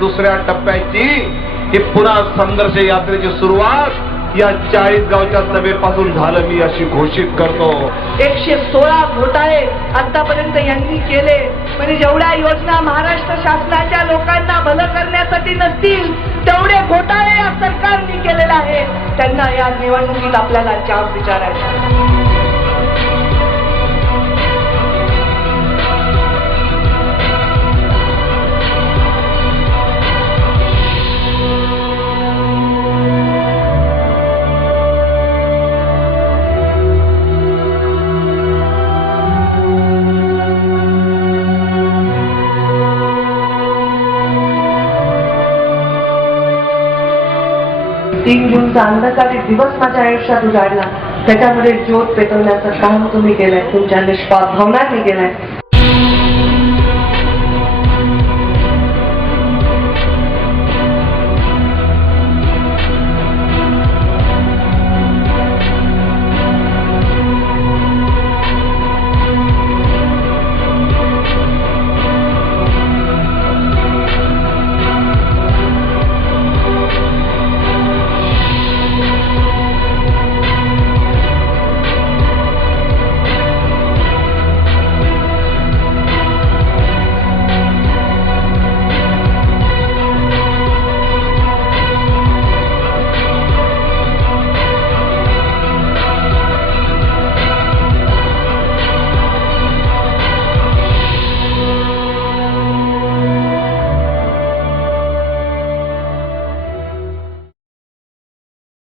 दुसऱ्या टप्प्याची ही पुन्हा संघर्ष यात्रेची सुरुवात या 40 गावच्या सभेपासून झालं, मी अशी घोषित करतो. 116 घोटाळे आतापर्यंत यांनी केले. म्हणजे जेवढ्या योजना महाराष्ट्र शासनाच्या लोकांना भलं करण्यासाठी नसतील तेवढे घोटाळे या सरकारने केलेले आहे. त्यांना या निवडणुकीत आपल्याला जाब विचारायचा. तीन जूनचा अंधकारी दिवस माझ्या आयुष्यात उजाडला. त्याच्यामध्ये ज्योत पेटवण्याचं काम तुम्ही केलंय, तुमच्या निष्पाप भावनांनी केलंय.